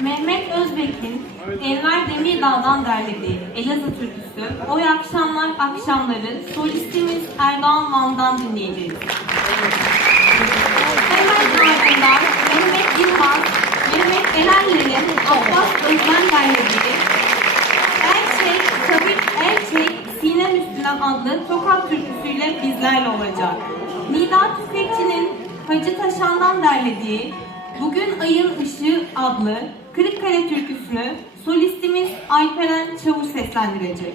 Mehmet Özbek'in Enver Demirdağ'dan derlediği Elazığ türküsü Oy Akşamlar Akşamları solistimiz Erdoğan Van'dan dinleyeceğiz. Hemen ardından Mehmet Yılmaz, Mehmet Erenler'in Abbas Özmen derlediği Elçek, Sabit Elçek, Sinem Üstünden adlı sokak türküsüyle bizlerle olacak. Nida Tüfekçi'nin Hacı Taşan'dan derlediği Ayın Işığı adlı Kırıkkale türküsünü solistimiz Alperen Çavuş seslendirecek.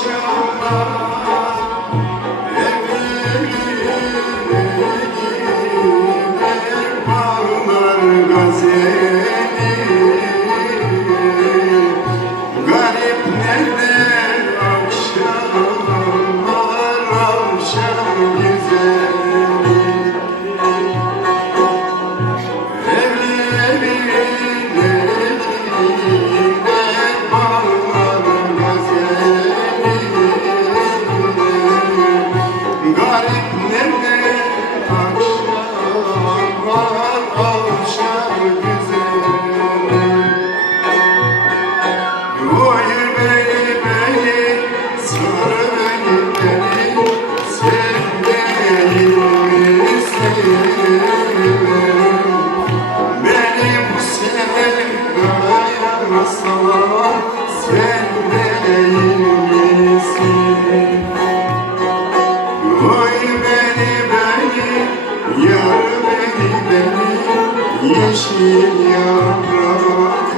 Akşamlar Evine yeşil yapraklar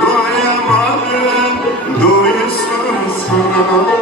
Doyamadım, doysun sana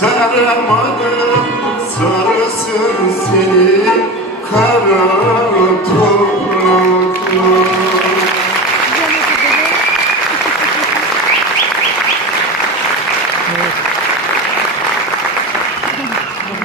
Saramadım sarısın seni kara topraklar